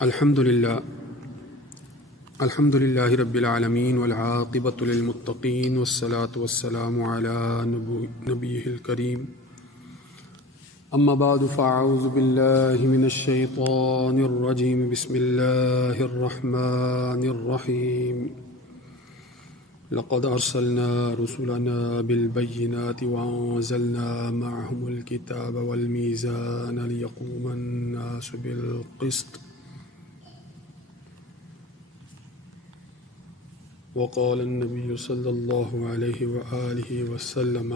الحمد للہ رب العالمین والعاقبۃ للمتقین والصلاة والسلام علی نبیہ الکریم اما بعد فاعوذ باللہ من الشیطان الرجیم بسم اللہ الرحمن الرحیم لقد ارسلنا رسلنا بالبینات وانزلنا معهم الكتاب والمیزان لیقوم الناس بالقسط وقال النبي صلى الله عليه وآله وسلم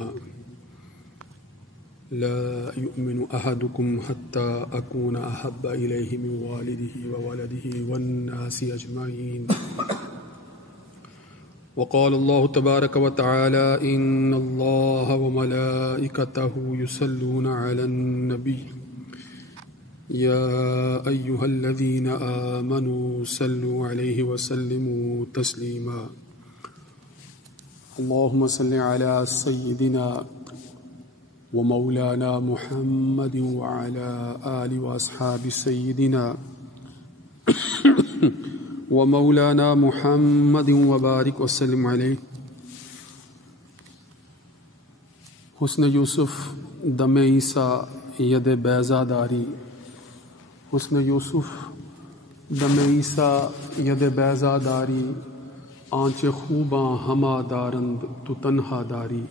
لا يؤمن أحدكم حتى أكون أحب إليه من والده وولده والناس أجمعين وقال الله تبارك وتعالى إن الله وملائكته يصلون على النبي يا أيها الذين آمنوا صلوا عليه وسلموا تسليما اللهم صل على سيدنا ومولانا محمد وعلى آل وأصحاب سيدنا ومولانا محمد وبارك وسلم عليه حسن یوسف دم عیسیٰ ید بیضا داری حسن یوسف دم عیسیٰ ید بیضا داری آنچ خوباں ہما دارند تو تنہا داری.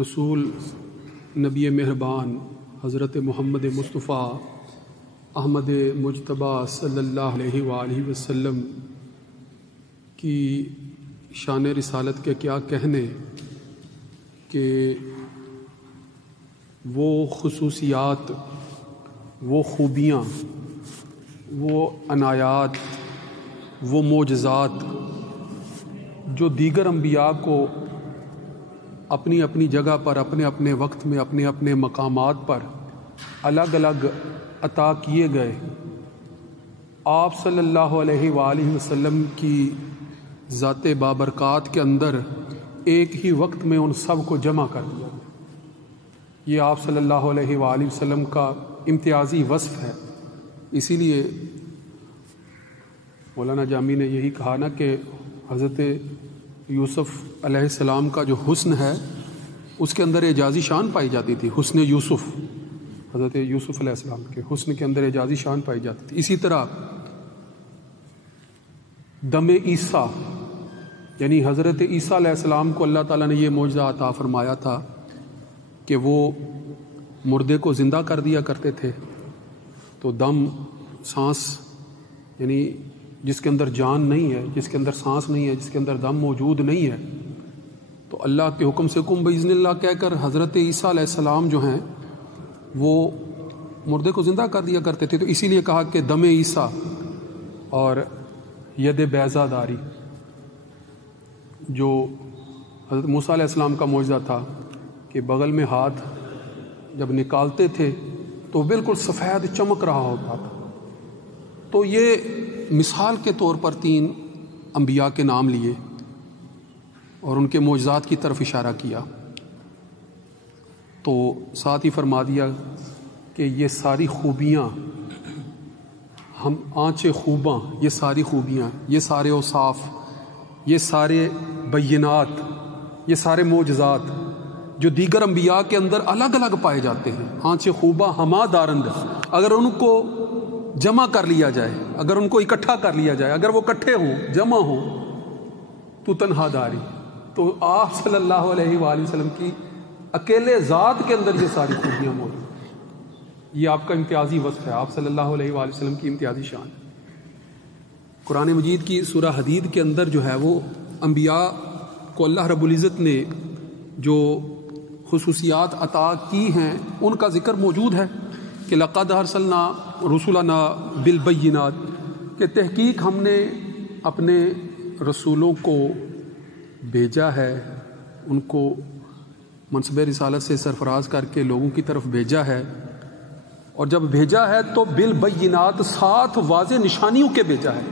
رسول نبی مہربان حضرت محمد مصطفیٰ احمد مجتبیٰ صلی اللہ علیہ وآلہ وسلم کی شان رسالت کے کیا کہنے کہ وہ خصوصیات، وہ خوبیاں، وہ عنایات، وہ معجزات جو دیگر انبیاء کو اپنی اپنی جگہ پر اپنے اپنے وقت میں اپنے اپنے مقامات پر الگ الگ عطا کیے گئے، آپ صلی اللہ علیہ وآلہ وسلم کی ذات بابرکات کے اندر ایک ہی وقت میں ان سب کو جمع کر دیا. یہ آپ صلی اللہ علیہ وآلہ وسلم کا امتیازی وصف ہے. اسی لیے مولانا جامی نے یہی کہا نا کہ حضرت یوسف علیہ السلام کا جو حسن ہے اس کے اندر اعجازی شان پائی جاتی تھی. حسن یوسف، حضرت یوسف علیہ السلام کے حسن کے اندر اعجازی شان پائی جاتی تھی. اسی طرح دم عیسیٰ، یعنی حضرت عیسیٰ علیہ السلام کو اللہ تعالیٰ نے یہ معجزہ عطا فرمایا تھا کہ وہ مردے کو زندہ کر دیا کرتے تھے. تو دم، سانس، یعنی جس کے اندر جان نہیں ہے، جس کے اندر سانس نہیں ہے، جس کے اندر دم موجود نہیں ہے، تو اللہ کے حکم سے کم بإذن اللہ کہہ کر حضرت عیسیٰ علیہ السلام جو ہیں وہ مردے کو زندہ کر دیا کرتے تھے. تو اسی لیے کہا کہ دم عیسیٰ اور ید بیضا داری، جو حضرت موسیٰ علیہ السلام کا معجزہ تھا کہ بغل میں ہاتھ جب نکالتے تھے تو بالکل سفید چمک رہا ہوتا تھا. تو یہ مثال کے طور پر 3 انبیاء کے نام لیے اور ان کے معجزات کی طرف اشارہ کیا. تو ساتھ ہی فرما دیا کہ یہ ساری خوبیاں، ہم آنچ خوباں، یہ ساری خوبیاں، یہ سارے اوصاف، یہ سارے بینات، یہ سارے معجزات جو دیگر انبیاء کے اندر الگ الگ پائے جاتے ہیں، آنچ خوباں ہما دارند، اگر ان کو جمع کر لیا جائے، اگر ان کو اکٹھا کر لیا جائے، اگر وہ اکٹھے ہوں، جمع ہوں، تو تنہا داری. تو آپ صلی اللہ علیہ وآلہ وسلم کی اکیلے ذات کے اندر یہ ساری خوبیاں موجود ہیں. یہ آپ کا امتیازی وصف ہے، آپ صلی اللہ علیہ وآلہ وسلم کی امتیازی شان. قرآن مجید کی سورہ حدید کے اندر جو ہے وہ انبیاء کو اللہ رب العزت نے جو خصوصیات عطا کی ہیں ان کا ذکر موجود ہے کہ لقد ارسلنا رسلنا بالبینات، کہ تحقیق ہم نے اپنے رسولوں کو بھیجا ہے، ان کو منصب رسالت سے سرفراز کر کے لوگوں کی طرف بھیجا ہے. اور جب بھیجا ہے تو بالبینات، ساتھ واضح نشانیوں کے بھیجا ہے.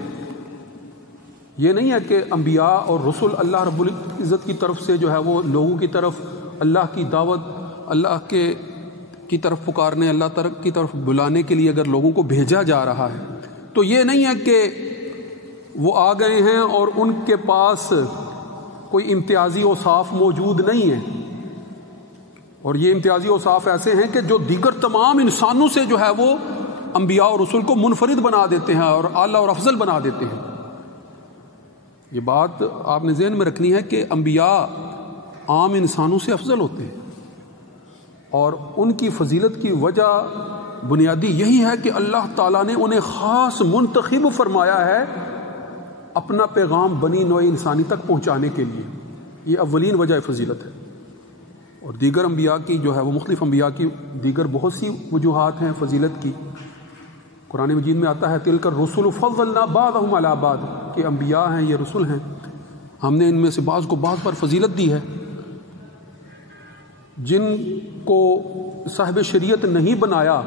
یہ نہیں ہے کہ انبیاء اور رسول اللہ رب العزت کی طرف سے جو ہے وہ لوگوں کی طرف اللہ کی دعوت، اللہ کے کی طرف پکارنے، اللہ تعالیٰ کی طرف بلانے کے لیے اگر لوگوں کو بھیجا جا رہا ہے تو یہ نہیں ہے کہ وہ آ گئے ہیں اور ان کے پاس کوئی امتیازی اوصاف موجود نہیں ہیں، اور یہ امتیازی اوصاف ایسے ہیں کہ جو دیگر تمام انسانوں سے جو ہے وہ انبیاء اور رسول کو منفرد بنا دیتے ہیں اور اعلیٰ اور افضل بنا دیتے ہیں۔ یہ بات آپ نے ذہن میں رکھنی ہے کہ انبیاء عام انسانوں سے افضل ہوتے ہیں، اور ان کی فضیلت کی وجہ بنیادی یہی ہے کہ اللہ تعالیٰ نے انہیں خاص منتخب فرمایا ہے اپنا پیغام بنی نوع انسانی تک پہنچانے کے لیے۔ یہ اولین وجہ فضیلت ہے، اور دیگر انبیاء کی جو ہے وہ مختلف انبیاء کی دیگر بہت سی وجوہات ہیں فضیلت کی۔ قرآن مجید میں آتا ہے تلک الرسل فضلنا بعضهم علی بعض، کہ انبیاء ہیں، یہ رسول ہیں، ہم نے ان میں سے بعض کو بعض پر فضیلت دی ہے۔ جن کو صاحب شریعت نہیں بنایا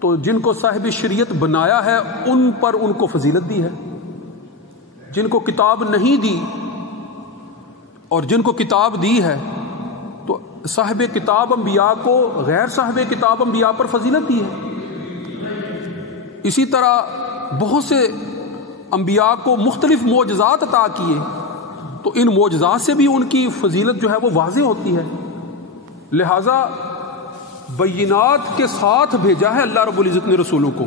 تو جن کو صاحب شریعت بنایا ہے ان پر ان کو فضیلت دی ہے، جن کو کتاب نہیں دی اور جن کو کتاب دی ہے تو صاحب کتاب انبیاء کو غیر صاحب کتاب انبیاء پر فضیلت دی ہے۔ اسی طرح بہت سے انبیاء کو مختلف معجزات عطا کیے تو ان معجزات سے بھی ان کی فضیلت جو ہے وہ واضح ہوتی ہے۔ لہذا بینات کے ساتھ بھیجا ہے اللہ رب العزت نے رسولوں کو،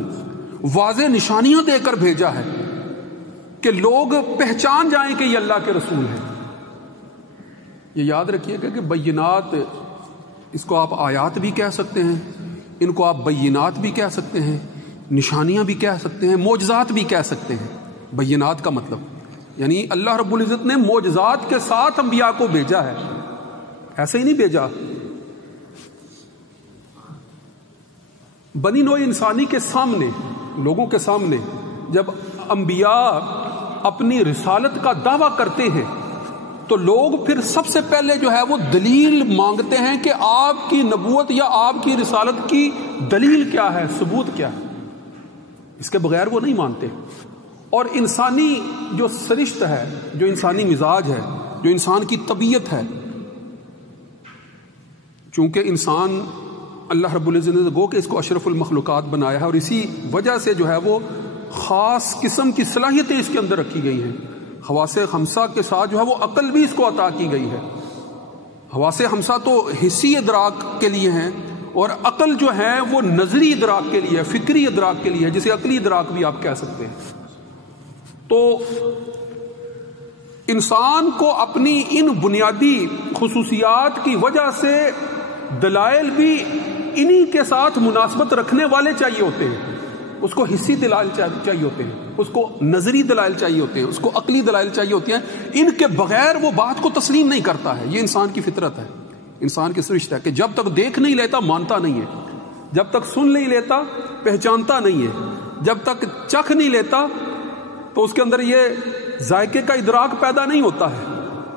واضح نشانیاں دے کر بھیجا ہے کہ لوگ پہچان جائیں کہ یہ اللہ کے رسول ہیں۔ یہ یاد رکھیے گا کہ بینات، اس کو آپ آیات بھی کہہ سکتے ہیں، ان کو آپ بینات بھی کہہ سکتے ہیں، نشانیاں بھی کہہ سکتے ہیں، معجزات بھی کہہ سکتے ہیں۔ بینات کا مطلب یعنی اللہ رب العزت نے معجزات کے ساتھ انبیاء کو بھیجا ہے، ایسے ہی نہیں بھیجا۔ بنی نوع انسانی کے سامنے، لوگوں کے سامنے جب انبیاء اپنی رسالت کا دعویٰ کرتے ہیں تو لوگ پھر سب سے پہلے جو ہے وہ دلیل مانگتے ہیں کہ آپ کی نبوت یا آپ کی رسالت کی دلیل کیا ہے، ثبوت کیا ہے۔ اس کے بغیر وہ نہیں مانتے۔ اور انسانی جو سرشت ہے، جو انسانی مزاج ہے، جو انسان کی طبیعت ہے، چونکہ انسان اللہ رب العزت نے گو کہ اس کو اشرف المخلوقات بنایا ہے، اور اسی وجہ سے جو ہے وہ خاص قسم کی صلاحیتیں اس کے اندر رکھی گئی ہیں۔ حواس خمسہ کے ساتھ جو ہے وہ عقل بھی اس کو عطا کی گئی ہے۔ حواس خمسہ تو حسی ادراک کے لیے ہیں، اور عقل جو ہے وہ نظری ادراک کے لیے، فکری ادراک کے لیے، جسے عقلی ادراک بھی آپ کہہ سکتے ہیں۔ تو انسان کو اپنی ان بنیادی خصوصیات کی وجہ سے دلائل بھی انہی کے ساتھ مناسبت رکھنے والے چاہیے ہوتے ہیں۔ اس کو حسی دلائل چاہیے ہوتے ہیں، اس کو نظری دلائل چاہیے ہوتے ہیں، اس کو عقلی دلائل چاہیے ہوتی ہیں۔ ان کے بغیر وہ بات کو تسلیم نہیں کرتا ہے۔ یہ انسان کی فطرت ہے، انسان کی سرشت ہے کہ جب تک دیکھ نہیں لیتا مانتا نہیں ہے، جب تک سن نہیں لیتا پہچانتا نہیں ہے، جب تک چکھ نہیں لیتا تو اس کے اندر یہ ذائقے کا ادراک پیدا نہیں ہوتا ہے،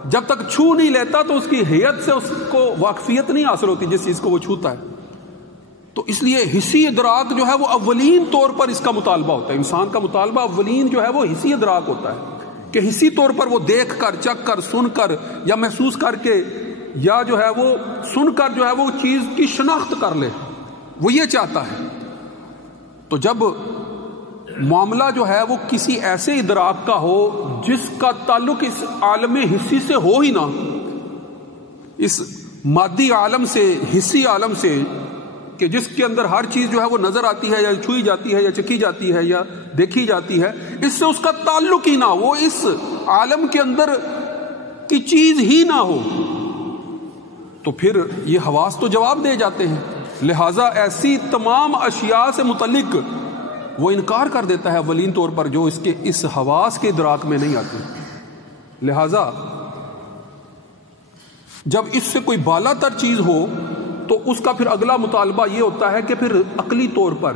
جب تک چھو نہیں لیتا تو اس کی حیت سے اس کو واقفیت نہیں حاصل ہوتی جس چیز کو وہ چھوتا ہے۔ تو اس لیے حسی ادراک جو ہے وہ اولین طور پر اس کا مطالبہ ہوتا ہے۔ انسان کا مطالبہ اولین جو ہے وہ حسی ادراک ہوتا ہے کہ حسی طور پر وہ دیکھ کر، چکھ کر، سن کر یا محسوس کر کے یا جو ہے وہ سن کر جو ہے وہ چیز کی شناخت کر لے، وہ یہ چاہتا ہے۔ تو جب معاملہ جو ہے وہ کسی ایسے ادراک کا ہو جس کا تعلق اس عالم حسی سے ہو ہی نہ، اس مادی عالم سے، حسی عالم سے، کہ جس کے اندر ہر چیز جو ہے وہ نظر آتی ہے یا چھوئی جاتی ہے یا چکھی جاتی ہے یا دیکھی جاتی ہے، اس سے اس کا تعلق ہی نہ ہو، وہ اس عالم کے اندر کی چیز ہی نہ ہو، تو پھر یہ حواس تو جواب دے جاتے ہیں۔ لہٰذا ایسی تمام اشیاء سے متعلق وہ انکار کر دیتا ہے اولین طور پر جو اس کے اس حواس کے ادراک میں نہیں آتی۔ لہٰذا جب اس سے کوئی بالا تر چیز ہو تو اس کا پھر اگلا مطالبہ یہ ہوتا ہے کہ پھر عقلی طور پر،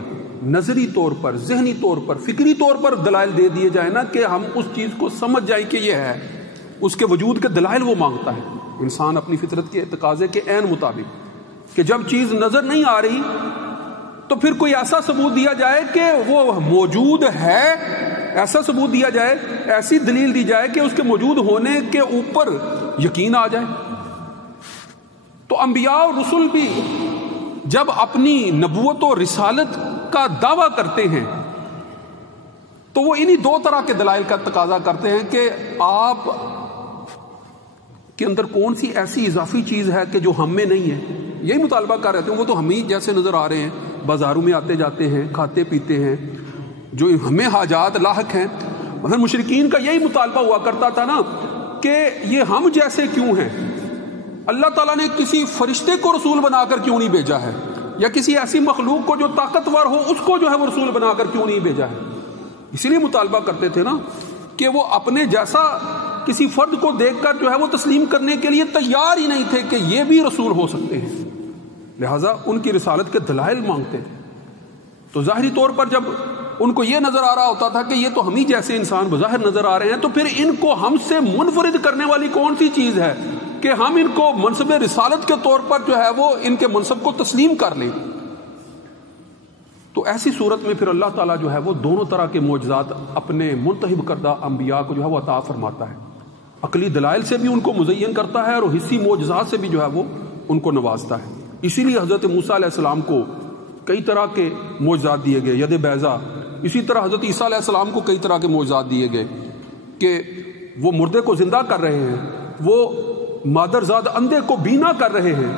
نظری طور پر، ذہنی طور پر، فکری طور پر دلائل دے دیے جائیں نا، کہ ہم اس چیز کو سمجھ جائیں کہ یہ ہے۔ اس کے وجود کے دلائل وہ مانگتا ہے انسان اپنی فطرت کے تقاضے کے عین مطابق، کہ جب چیز نظر نہیں آ رہی تو پھر کوئی ایسا ثبوت دیا جائے کہ وہ موجود ہے، ایسا ثبوت دیا جائے، ایسی دلیل دی جائے کہ اس کے موجود ہونے کے اوپر یقین آ جائے۔ تو انبیاء اور رسول بھی جب اپنی نبوت و رسالت کا دعویٰ کرتے ہیں تو وہ انہی دو طرح کے دلائل کا تقاضا کرتے ہیں کہ آپ کے اندر کون سی ایسی اضافی چیز ہے کہ جو ہم میں نہیں ہے. یہی مطالبہ کر رہے تھے. وہ تو ہم ہی جیسے نظر آ رہے ہیں, بازاروں میں آتے جاتے ہیں, کھاتے پیتے ہیں, جو ہمیں حاجات لاحق ہیں. مگر مشرکین کا یہی مطالبہ ہوا کرتا تھا نا کہ یہ ہم جیسے کیوں ہیں, اللہ تعالیٰ نے کسی فرشتے کو رسول بنا کر کیوں نہیں بھیجا ہے, یا کسی ایسی مخلوق کو جو طاقتور ہو اس کو جو ہے وہ رسول بنا کر کیوں نہیں بھیجا ہے. اسی لیے مطالبہ کرتے تھے نا کہ وہ اپنے جیسا کسی فرد کو دیکھ کر جو ہے وہ تسلیم کرنے کے لیے تیار ہی نہیں تھے کہ یہ بھی رسول ہو سکتے ہیں. لہٰذا ان کی رسالت کے دلائل مانگتے تھے. تو ظاہری طور پر جب ان کو یہ نظر آ رہا ہوتا تھا کہ یہ تو ہم ہی جیسے انسان بظاہر نظر آ رہے ہیں, تو پھر ان کو ہم سے منفرد کرنے والی کون سی چیز ہے کہ ہم ان کو منصب رسالت کے طور پر جو ہے وہ ان کے منصب کو تسلیم کر لیں. تو ایسی صورت میں پھر اللہ تعالیٰ جو ہے وہ دونوں طرح کے معجزات اپنے منتخب کردہ انبیاء کو جو ہے وہ عطا فرماتا ہے. عقلی دلائل سے بھی ان کو مزین کرتا ہے اور حسی معجزات سے بھی جو ہے وہ ان کو نوازتا ہے. اسی لیے حضرت موسیٰ علیہ السلام کو کئی طرح کے معجزات دیے گئے, ید بیضا. اسی طرح حضرت عیسیٰ علیہ السلام کو کئی طرح کے معجزات دیے گئے کہ وہ مردے کو زندہ کر رہے ہیں, وہ مادرزاد اندھے کو بینا کر رہے ہیں,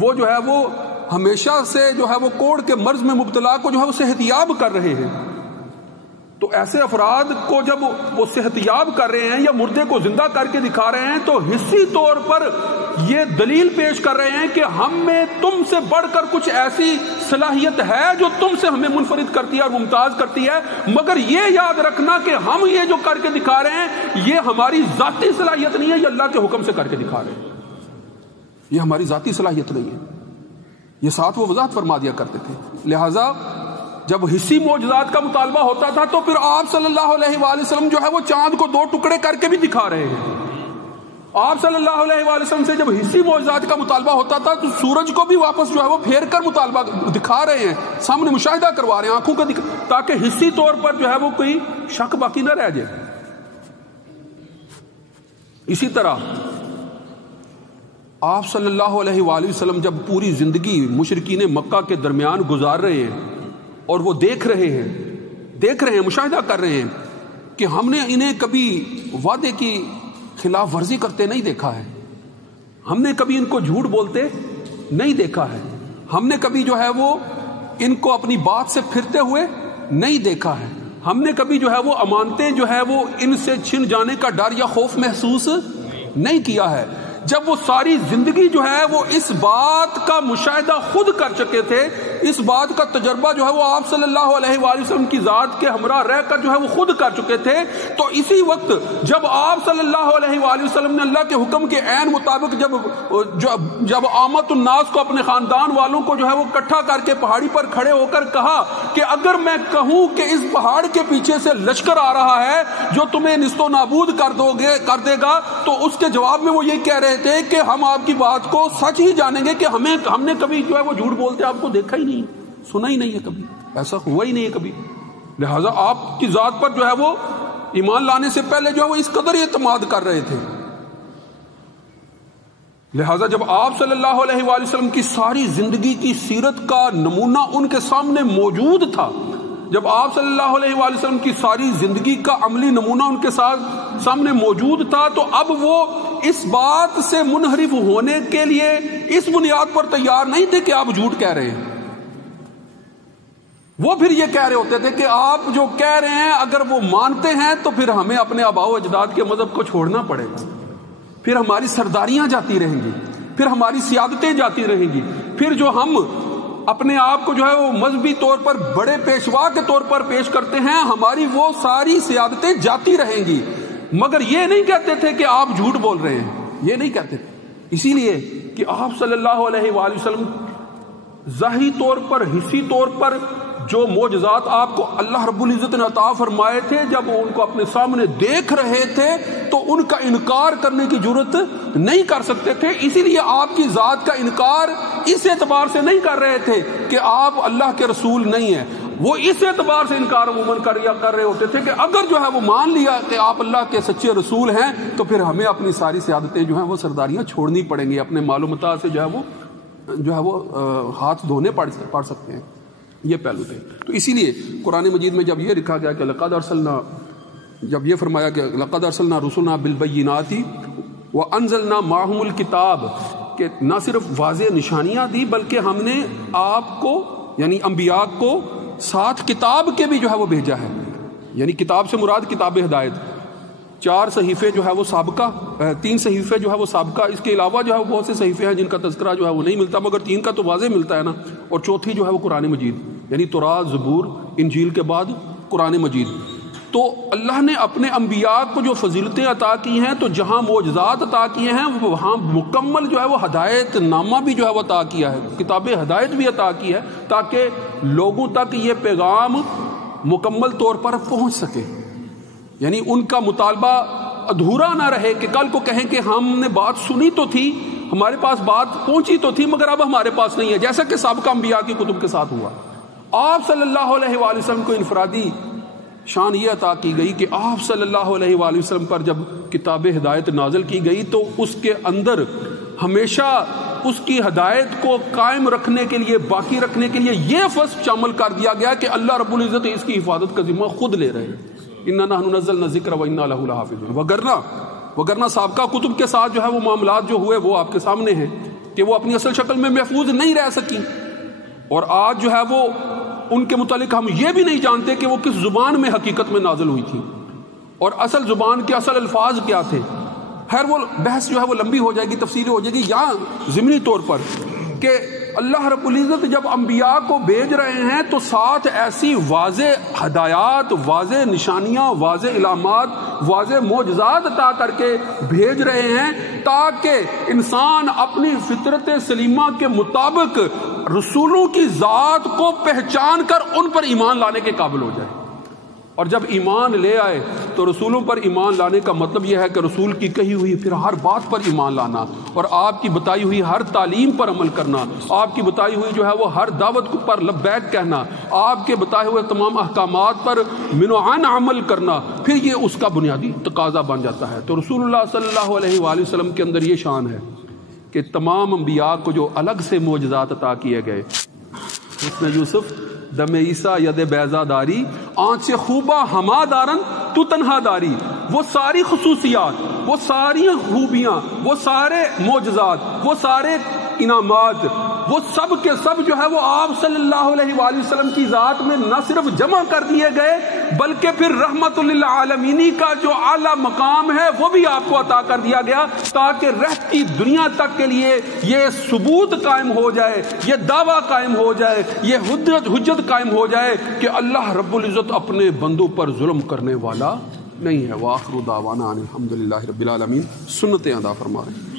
وہ جو ہے وہ ہمیشہ سے جو ہے وہ کوڑ کے مرض میں مبتلا کو جو ہے وہ صحتیاب کر رہے ہیں. تو ایسے افراد کو جب وہ صحتیاب کر رہے ہیں یا مردے کو زندہ کر کے دکھا رہے ہیں تو حسی طور پر یہ دلیل پیش کر رہے ہیں کہ ہم میں تم سے بڑھ کر کچھ ایسی صلاحیت ہے جو تم سے ہمیں منفرد کرتی ہے اور ممتاز کرتی ہے. مگر یہ یاد رکھنا کہ ہم یہ جو کر کے دکھا رہے ہیں یہ ہماری ذاتی صلاحیت نہیں ہے, یہ اللہ کے حکم سے کر کے دکھا رہے ہیں, یہ ہماری ذاتی صلاحیت نہیں ہے. یہ ساتھ وہ وضاحت فرما دیا کرتے تھے. لہٰذا جب حسی معجزات کا مطالبہ ہوتا تھا تو پھر آپ صلی اللہ علیہ وآلہ وسلم جو ہے وہ چاند کو 2 ٹکڑے کر کے بھی دکھا رہے ہیں. آپ صلی اللہ علیہ وآلہ وسلم سے جب حسی معجزات کا مطالبہ ہوتا تھا تو سورج کو بھی واپس جو ہے وہ پھیر کر مطالبہ دکھا رہے ہیں, سامنے مشاہدہ کروا رہے ہیں آنکھوں کا, تاکہ حسی طور پر جو ہے وہ کوئی شک باقی نہ رہ جائے. اسی طرح آپ صلی اللہ علیہ وآلہ وسلم جب پوری زندگی مشرکین مکہ کے درمیان گزار رہے ہیں اور وہ دیکھ رہے ہیں مشاہدہ کر رہے ہیں کہ ہم نے انہیں کبھی وعدے کی خلاف ورزی کرتے نہیں دیکھا ہے, ہم نے کبھی ان کو جھوٹ بولتے نہیں دیکھا ہے, ہم نے کبھی جو ہے وہ ان کو اپنی بات سے پھرتے ہوئے نہیں دیکھا ہے, ہم نے کبھی جو ہے وہ امانتیں جو ہے وہ ان سے چھن جانے کا ڈر یا خوف محسوس نہیں کیا ہے. جب وہ ساری زندگی جو ہے وہ اس بات کا مشاہدہ خود کر چکے تھے, اس بات کا تجربہ جو ہے وہ آپ صلی اللہ علیہ وآلہ وسلم کی ذات کے ہمراہ رہ کر جو ہے وہ خود کر چکے تھے, تو اسی وقت جب آپ صلی اللہ علیہ وآلہ وسلم نے اللہ کے حکم کے عین مطابق جب آمد الناس کو اپنے خاندان والوں کو جو ہے وہ اکٹھا کر کے پہاڑی پر کھڑے ہو کر کہا کہ اگر میں کہوں کہ اس پہاڑ کے پیچھے سے لشکر آ رہا ہے جو تمہیں نیست و نابود کر دے گا, تو اس کے جواب میں وہ یہ کہہ رہے تھے کہ ہم آپ کی بات کو سچ ہی جانیں گے کہ ہم نے کبھی جو ہے وہ جھوٹ بولتے آپ کو دیکھا ہی نہیں, سنا ہی نہیں ہے, کبھی ایسا ہوا ہی نہیں ہے کبھی. لہٰذا آپ کی ذات پر جو ہے وہ ایمان لانے سے پہلے جو ہے وہ اس قدر اعتماد کر رہے تھے. لہٰذا جب آپ صلی اللہ علیہ وآلہ وسلم کی ساری زندگی کی سیرت کا نمونہ ان کے سامنے موجود تھا, جب آپ صلی اللہ علیہ وآلہ وسلم کی ساری زندگی کا عملی نمونہ ان کے سامنے موجود تھا, تو اب وہ اس بات سے منحرف ہونے کے لیے اس بنیاد پر تیار نہیں تھے کہ آپ جھوٹ کہہ رہے ہیں. وہ پھر یہ کہہ رہے ہوتے تھے کہ آپ جو کہہ رہے ہیں اگر وہ مانتے ہیں تو پھر ہمیں اپنے آباء و اجداد کے مذہب کو چھوڑنا پڑے گا, پھر ہماری سرداریاں جاتی رہیں گی, پھر ہماری سیادتیں جاتی رہیں گی, پھر جو ہم اپنے آپ کو جو ہے وہ مذہبی طور پر بڑے پیشوا کے طور پر پیش کرتے ہیں ہماری وہ ساری سیادتیں جاتی رہیں گی. مگر یہ نہیں کہتے تھے کہ آپ جھوٹ بول رہے ہیں, یہ نہیں کہتے تھے. اسی لیے کہ آپ صلی اللہ علیہ وآلہ وسلم ظاہری طور پر حسی طور پر جو معجزات آپ کو اللہ رب العزت نے عطا فرمائے تھے, جب ان کو اپنے سامنے دیکھ رہے تھے تو ان کا انکار کرنے کی جرت نہیں کر سکتے تھے. اسی لیے آپ کی ذات کا انکار اس اعتبار سے نہیں کر رہے تھے کہ آپ اللہ کے رسول نہیں ہیں, وہ اس اعتبار سے انکار عموماً کر رہے ہوتے تھے کہ اگر جو ہے وہ مان لیا کہ آپ اللہ کے سچے رسول ہیں تو پھر ہمیں اپنی ساری سیادتیں جو ہیں وہ سرداریاں چھوڑنی پڑیں گی, اپنے مال و متاع سے جو ہے وہ جو ہے وہ ہاتھ دھونے پڑ سکتے ہیں. یہ پہلو تھے. تو اسی لیے قرآن مجید میں جب یہ لکھا گیا کہ لقد ارسلنا، جب یہ فرمایا کہ لقد ارسلنا رسلنا بالبینات وانزلنا معهم الکتاب، کہ نہ صرف واضح نشانیاں دی بلکہ ہم نے آپ کو یعنی انبیاء کو ساتھ کتاب کے بھی جو ہے وہ بھیجا ہے. یعنی کتاب سے مراد کتاب ہدایت. 4 صحیفے جو ہے وہ سابقہ، 3 صحیفے جو ہے وہ سابقہ، اس کے علاوہ جو ہے وہ بہت سے صحیفے ہیں جن کا تذکرہ جو ہے وہ نہیں ملتا، مگر 3 کا تو واضح ملتا ہے نا. اور چوتھی جو ہے وہ قرآن مجید، یعنی تورات، زبور، انجیل کے بعد قرآن مجید. تو اللہ نے اپنے انبیاء کو جو فضیلتیں عطا کی ہیں، تو جہاں معجزات عطا کیے ہیں وہاں مکمل جو ہے وہ ہدایت نامہ بھی جو ہے وہ عطا کیا ہے، کتاب ہدایت بھی عطا کی ہے، تاکہ لوگوں تک یہ پیغام مکمل طور پر پہنچ سکے. یعنی ان کا مطالبہ ادھورا نہ رہے کہ کل کو کہیں کہ ہم نے بات سنی تو تھی، ہمارے پاس بات پہنچی تو تھی، مگر اب ہمارے پاس نہیں ہے، جیسا کہ سابقہ انبیاء کی کتب کے ساتھ ہوا. آپ صلی اللہ علیہ وآلہ وسلم کو انفرادی شان یہ عطا کی گئی کہ آپ صلی اللہ علیہ وآلہ وسلم پر جب کتاب ہدایت نازل کی گئی تو اس کے اندر ہمیشہ اس کی ہدایت کو قائم رکھنے کے لیے، باقی رکھنے کے لیے یہ وصف شامل کر دیا گیا کہ اللہ رب العزت اس کی حفاظت کا ذمہ خود لے رہے ہیں. اِنَّا نَحْنُ نَزَّلْنَا الذِّكْرَ وَإِنَّا لَهُ لَحَافِظُونَ. وگرنہ سابقہ کتب کے ساتھ جو ہے وہ معاملات جو ہوئے وہ آپ کے سامنے ہیں کہ وہ اپنی اصل شکل میں محفوظ نہیں رہ سکی. اور آج جو ہے وہ ان کے متعلق ہم یہ بھی نہیں جانتے کہ وہ کس زبان میں حقیقت میں نازل ہوئی تھی اور اصل زبان کے اصل الفاظ کیا تھے. خیر وہ بحث جو ہے وہ لمبی ہو جائے گی، تفصیلی ہو جائے گی. یہاں ضمنی طور پر کہ اللہ رب العزت جب انبیاء کو بھیج رہے ہیں تو ساتھ ایسی واضح ہدایات، واضح نشانیاں، واضح علامات، واضح معجزات عطا کر کے بھیج رہے ہیں تاکہ انسان اپنی فطرت سلیمہ کے مطابق رسولوں کی ذات کو پہچان کر ان پر ایمان لانے کے قابل ہو جائے. اور جب ایمان لے آئے تو رسولوں پر ایمان لانے کا مطلب یہ ہے کہ رسول کی کہی ہوئی پھر ہر بات پر ایمان لانا، اور آپ کی بتائی ہوئی ہر تعلیم پر عمل کرنا، آپ کی بتائی ہوئی جو ہے وہ ہر دعوت پر لبیک کہنا، آپ کے بتائے ہوئے تمام احکامات پر منوعاً عمل کرنا، پھر یہ اس کا بنیادی تقاضا بن جاتا ہے. تو رسول اللہ صلی اللہ علیہ وآلہ وسلم کے اندر یہ شان ہے کہ تمام انبیاء کو جو الگ سے معجزات عطا کیے گئے، حسن یوسف، دم عیسیٰ، ید بیضا داری، آنچ خوبہ ہما دارن تو تنہا داری، وہ ساری خصوصیات، وہ ساری خوبیاں، وہ سارے معجزات، وہ سارے انعامات، وہ سب کے سب جو ہے وہ آپ صلی اللہ علیہ وآلہ وسلم کی ذات میں نہ صرف جمع کر دیے گئے بلکہ پھر رحمت للعالمین کا جو اعلیٰ مقام ہے وہ بھی آپ کو عطا کر دیا گیا تاکہ رہتی دنیا تک کے لیے یہ ثبوت قائم ہو جائے، یہ دعویٰ قائم ہو جائے، یہ حجت قائم ہو جائے کہ اللہ رب العزت اپنے بندوں پر ظلم کرنے والا نہیں ہے. وآخر دعوانا ان الحمد للہ رب العالمین. سنتیں ادا فرما رہے ہیں.